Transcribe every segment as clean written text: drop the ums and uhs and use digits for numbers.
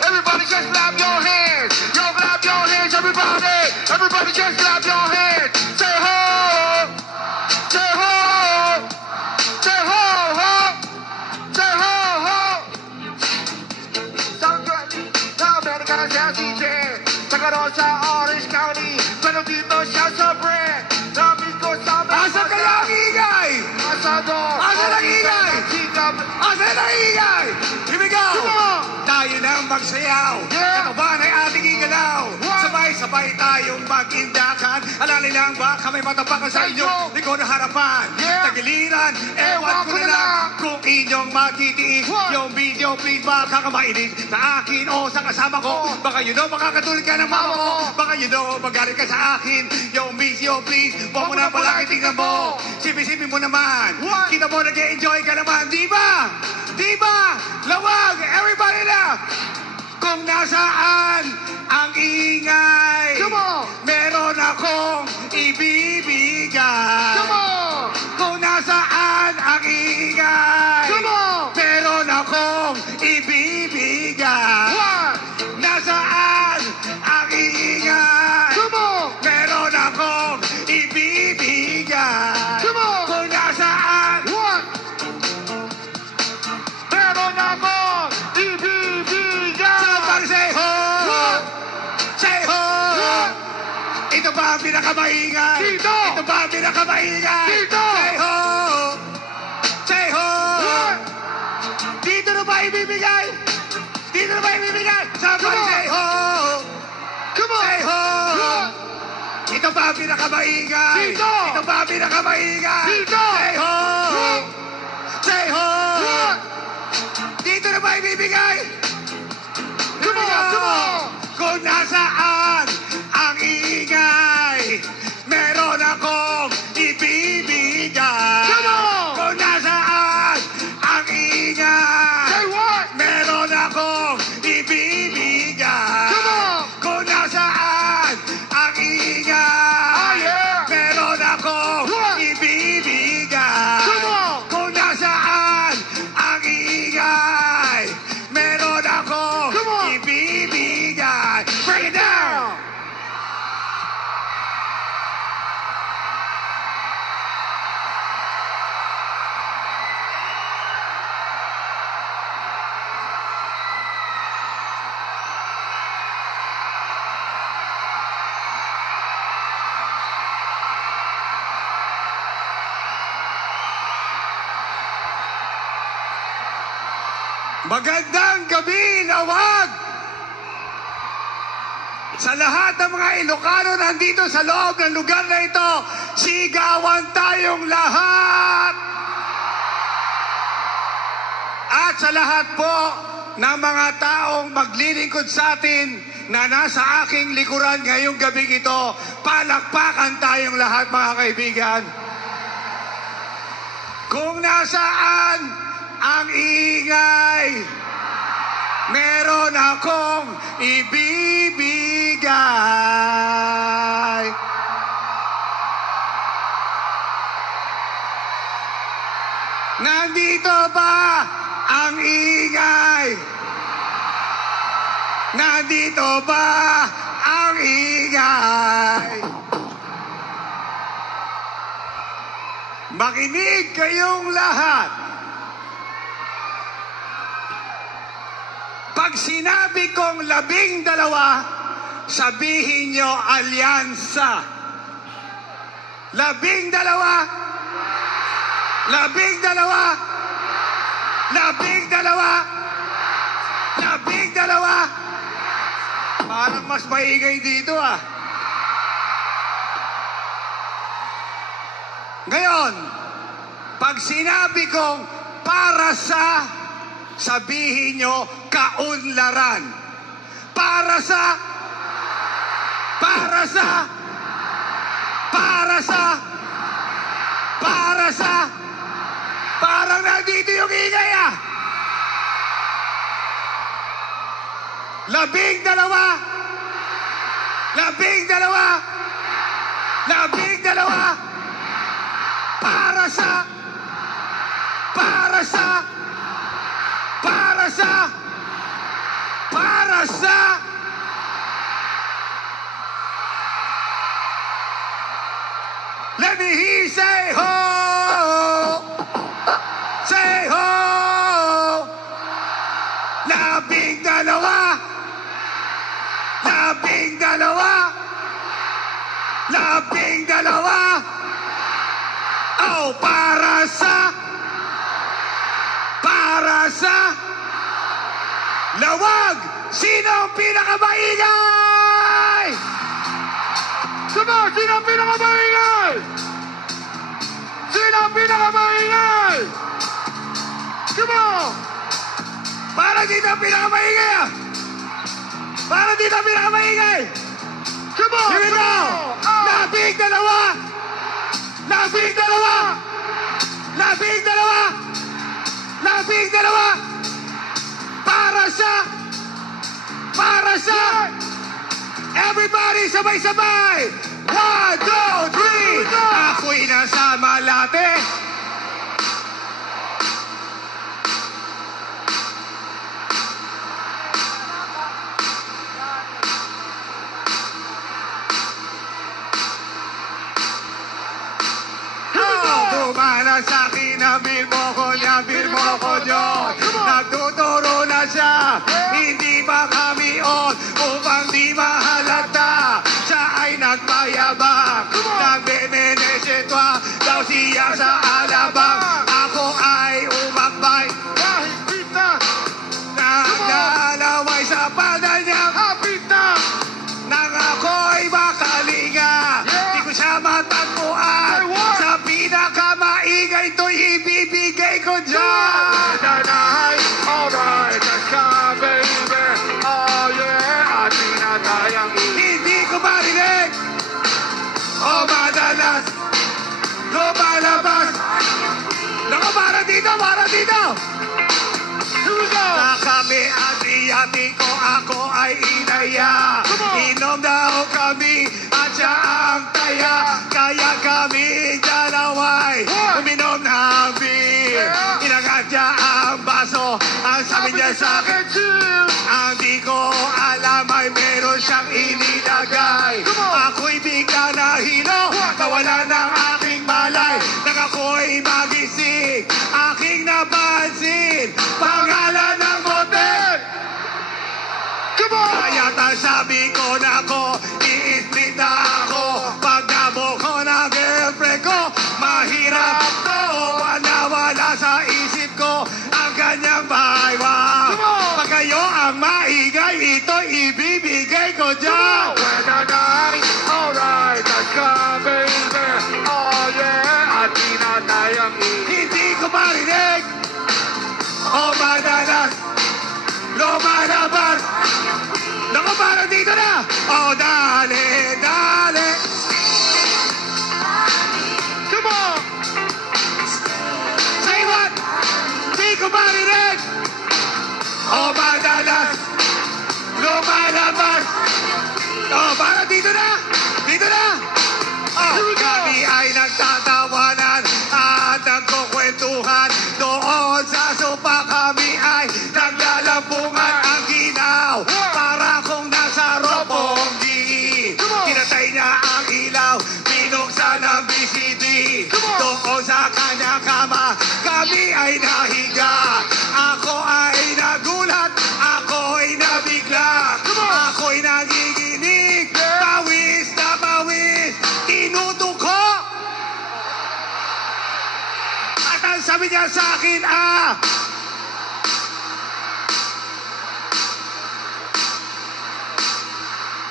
Everybody just clap your hands. Yo, clap your hands, everybody. Everybody just clap your hands. Say ho. Say ho. Say ho, ho. Say ho, ho. America sa DJ. Tagaro sa Orange County. Pero dito siya sa brand. Namin ko sa brand. Asa kayo ang ingay? Asador. Asa ang ingay? Asa ang ingay? Ibigaw. Tayo nang magsayaw. Kataban ay ating igalaw. Sabay-sabay tayong mag-indakan. Alalay lang ba kami matapakan sa inyo? Likod na harapan. Tagiliran. Ewan ko na lang kung inyong matitiis. Yung video please baka kamainis sa akin o sa kasama ko. Baka yun o makakatulad ka ng mama ko. Baka yun o magalit ka sa akin. Yung video please huwag mo na palagi tingnan mo. Sipi-sipi mo naman. Kita mo nag-enjoy ka naman. Di ba? Di ba? Lawag! Everybody na! Kung nasaan ang ingay, meron akong ibibigay. Kung nasaan ang ingay, meron akong ibibigay. Nasaan ang ingay, meron akong ibibigay. Kung nasaan, meron akong ibibigay. Somebody say ho! Say ho! Ito ba ang pinakamaingay? Dito! Ito ba ang pinakamaingay? Dito! Say ho! Say ho! Dito na ba ibibigay? Dito na ba ibibigay? Somebody say ho! Say ho! Ito ba ang pinakamaingay? Dito! Ito ba ang pinakamaingay? Dito! Say ho! Say ho! Dito na ba ibibigay? Kung nasaan ang ingay, meron akong ibibigay. Kung nasaan ang ingay, meron akong ibibigay. Kung nasaan ang ingay, meron akong ibibigay. Kung nasaan ang ingay, meron akong ibibigay. Bring it down! Magandang gabi, Lawag! Sa lahat ng mga Ilocano nandito sa loob ng lugar na ito, sigawan tayong lahat! At sa lahat po ng mga taong maglilingkod sa atin na nasa aking likuran ngayong gabi ito, palakpakan tayong lahat, mga kaibigan. Kung nasaan ang ingay, meron akong ibibigay. Nandito ba ang ingay? Nandito ba ang ingay? Makinig kayong lahat. Pag sinabi kong 12, sabihin nyo alyansa. 12? 12? 12? Parang mas maingay dito ah. Ngayon, pag sinabi kong para sa, sabihin nyo kaunlaran. Para sa, para sa, para sa, para sa, parang nandito yung ingay ah. 12, 12, 12, para sa, para sa, para sa, para sa let me hear you say ho! Say ho! Labing dalawa! Labing dalawa! Labing dalawa! Oh, para sa lawag! Sino ang pinakamaingay? Come on, sino ang pinakamaingay? Sino ang pinakamaingay? Come on! Para dito ang pinakamaingay ah! Para dito ang pinakamaingay! Come on! Here we go! Labing dalawa! Labing dalawa! Labing dalawa! Labing dalawa! Para sa everybody sabay-sabay! 1, 2, 3! Ako'y nasa Malate! Tumala sa akin, nabil mo ko yun. Nagtuturo na siya, hindi ba kami on upang di mahalata. Siya ay nagpayabang, nagbemenesetwa daw siya sa alabang. Ako ay umakbay, Kahit pita! naglalaway sa palda niya. Pita! Nang ako'y makalinga, di ko siya matagpuan. Sa pinakamaingay to'y ibibigay ko dyan. Alright, let's go, baby. Oh yeah, at tinatayang Hindi ko marinig o madalas lumalabas. Naku, para dito. Here we go! Na kami Adriatico, ako ay inaya. Inom daw kami at siya ang taya. Kaya kami dalaway uminom ng beer. Inagat niya ang baso, ang sabi niya sa akin, chill! ang di ko alam ay meron siyang inilagay. Ako'y bigla nahilo, nawala ng aking malay. Nang ako'y magising, aking napansin pangalan ng motel. Come on! Kaya sabi ko na ko, i-split na ako. Pag nabo ko na girlfriend ko, mahirap to. Nawala sa isip ko ang kanyang bahay. Pag kayo ang maingay, ito ibibigay ko dyan. When the night, alright, let's go, baby. Oh yeah, at tinatayang Hindi ko marinig o madalas lumalabas. Naku, para dito na. O dali. Come on! Say what? Hindi ko marinig o madalas lumalabas. O, para dito na. Here we go. Kami ay nagtatawanan at nagkukwentuhan. Doon sa sopa kami ay naglalampungan. Ang ginaw para kung nasa Roppongi. Kinatay niya ang ilaw, binuksan ang BCD. Doon sa kanya kama, kami ay nahiga. Ako ay nagulat, ako'y nabigla. Ako'y nagiginig, pawis na pawis, tinutuko. At ang sabi niya sa akin,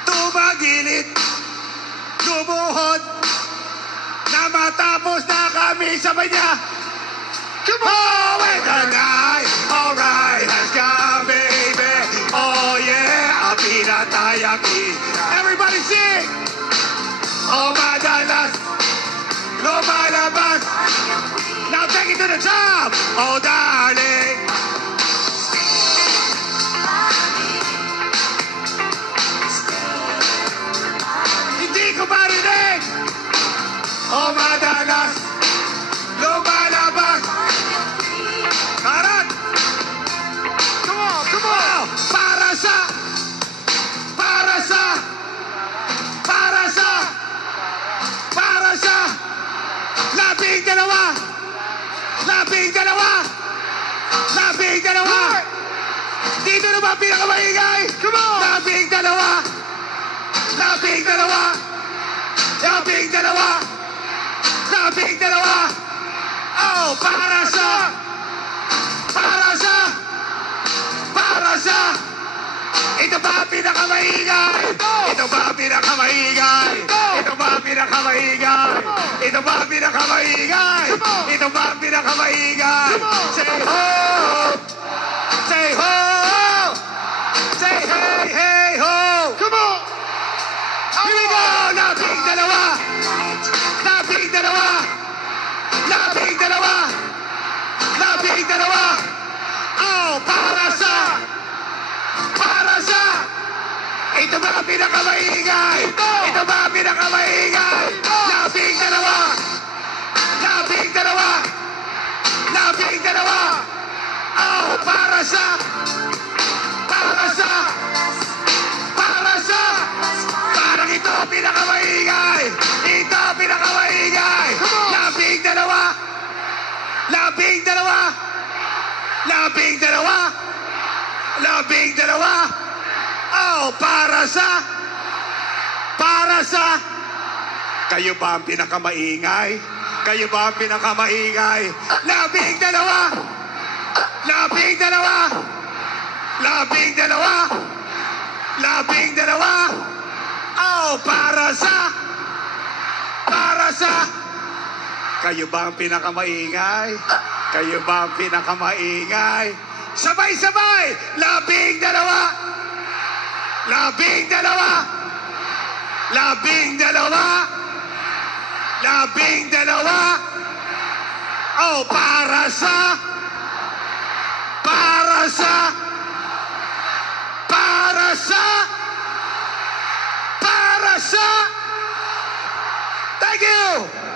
tumagilid, lumuhod, na matapos na kami sa niya. Come on, with the night, alright, let's go, baby. Oh yeah, ang pinatayaki. Everybody sing! Oh, madalas, lumalabas. Now take it to the top. Oh, darling. Hindi ko marinig. Oh, madalas, lumalabas. Karat. Come on! Oh, para sa Labing dalawa! Labing dalawa! Dito na ba pinakamaingay? Come on! Labing dalawa! Labing dalawa! Labing dalawa! Labing dalawa! Oh, para sa ito ba pinakamaingay? Ito ba pinakamaingay? Ito ba pinakamaingay? Ito ba pinakamaingay? Ito ba pinakamaingay? Say ho! Say ho! Say hey, hey, ho! Come on! Here we go! Labing dalawa! Labing dalawa! Labing dalawa! Labing dalawa! Oh, para sa ito ba pinakamaingay? Ito ba pinakamaingay? Labing dalawa! Labing dalawa! Labing dalawa! Oh, para sa parang ito pinakamaingay! Ito pinakamaingay! Labing dalawa! Labing dalawa! Labing dalawa! Labing dalawa! Oh, para sa kayo ba ang pinakamaingay? Kayo ba ang pinakamaingay? Labing dalawa! Labing dalawa! Labing dalawa! Labing dalawa! Oh, para sa kayo ba ang pinakamaingay? Kayo ba ang pinakamaingay? Sabay-sabay! Labing dalawa! Labing dalawa! Labing dalawa! Labing dalawa! Oh, para sa thank you!